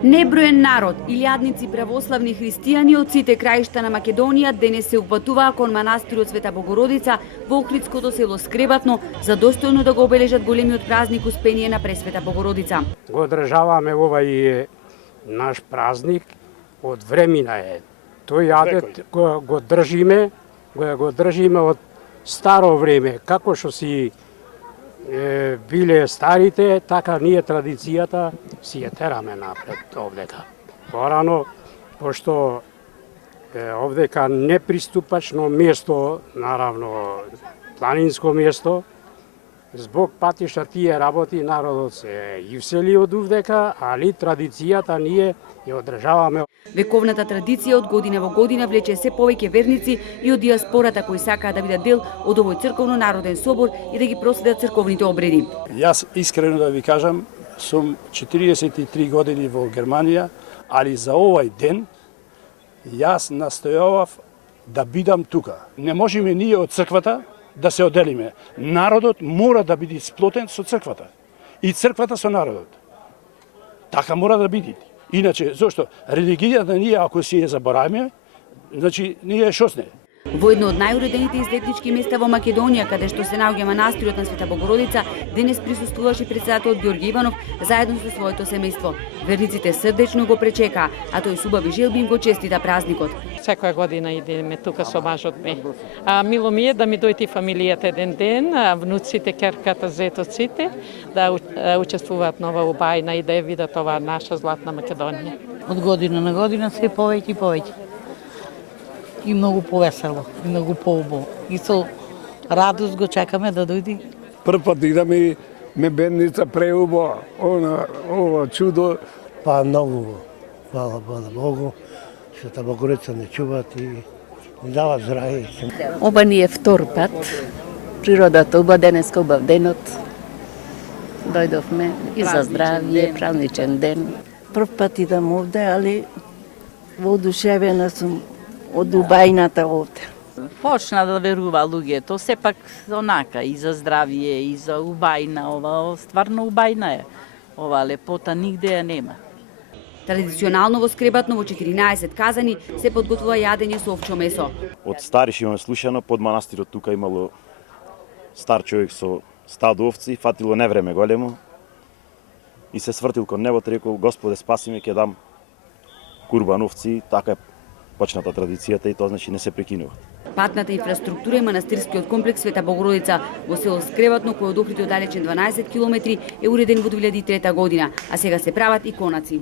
Неброен народ, илјадници православни христијани од сите краишта на Македонија денес се упатуваа кон манастирот Света Богородица во Охридското село Скребатно за достојно да го обележат големиот празник Успение на Пресвета Богородица. Го одржаваме овај наш празник од времина е. Тој адет го држиме од старо време, како што си биле старите, така ние традицијата си ја тераме напред овдека. Порано, пошто овдека неприступачно место, наравно планинско место, због патишта тие работи народот се ивсели од овдека, али традицијата ние ја одржаваме. Вековната традиција од година во година влече се повеќе верници и од диаспората кои сакаат да бидат дел од овој црковно-народен собор и да ги проследат црковните обреди. Јас искрено да ви кажам, сум 43 години во Германија, али за овај ден јас настојував да бидам тука. Не можеме ние од црквата да се оделиме. Народот мора да биде сплотен со црквата и црквата со народот. Така мора да биде. Иначе, зошто? Религијата ние, ако си ја забораваме, значи, ние шосне. Во едно од најуредените излетнички места во Македонија, каде што се наоѓа манастирот на Света Богородица, денес присуствуваше претседателот Ѓорѓе Иванов заедно со своето семејство. Верниците срдечно го пречекаа, а тој с убави желби им го честита празникот. Секоја година идеме тука со мажот ми. Мило ми е да ми дојде фамилијата еден ден, внуците, керката, зетоците, да учествуваат нова убајна и да ја видат оваа наша златна Македонија. Од година на година се повеќе и повеќе. И многу повесело, и многу поубаво. И со радост го чекаме да дојде. Прв пат идеме мебенница преубава, ова чудо. Па многу, хвала Богу, Света Богородица не чуват и ни дава здравје. Ова ни е втор пат. Природата убава, денеска убав денот. Дојдовме и за здравје, празничен ден. Прв пат идам овде, али воодушевена сум од убајната овде. Почна да верува луѓето, сепак онака и за здравје, и за убајна, ова стварно убајна е. Ова лепота нигде ја нема. Традиционално во Скребатно во 14 казани се подготвува јадење со овчо месо. Од стариш имаме слушано, под манастирот тука имало стар човек со стадо овци, фатило невреме големо и се свртил кон небото, рекол: Господе, спаси ме, ќе дам курбан овци. Така е почната традицијата и тоа значи не се прекинува. Патната инфраструктура и манастирскиот комплекс Света Богородица во село Скребатно, кој од Охрид оддалечен 12 километри, е уреден во 2003 година, а сега се прават и конаци.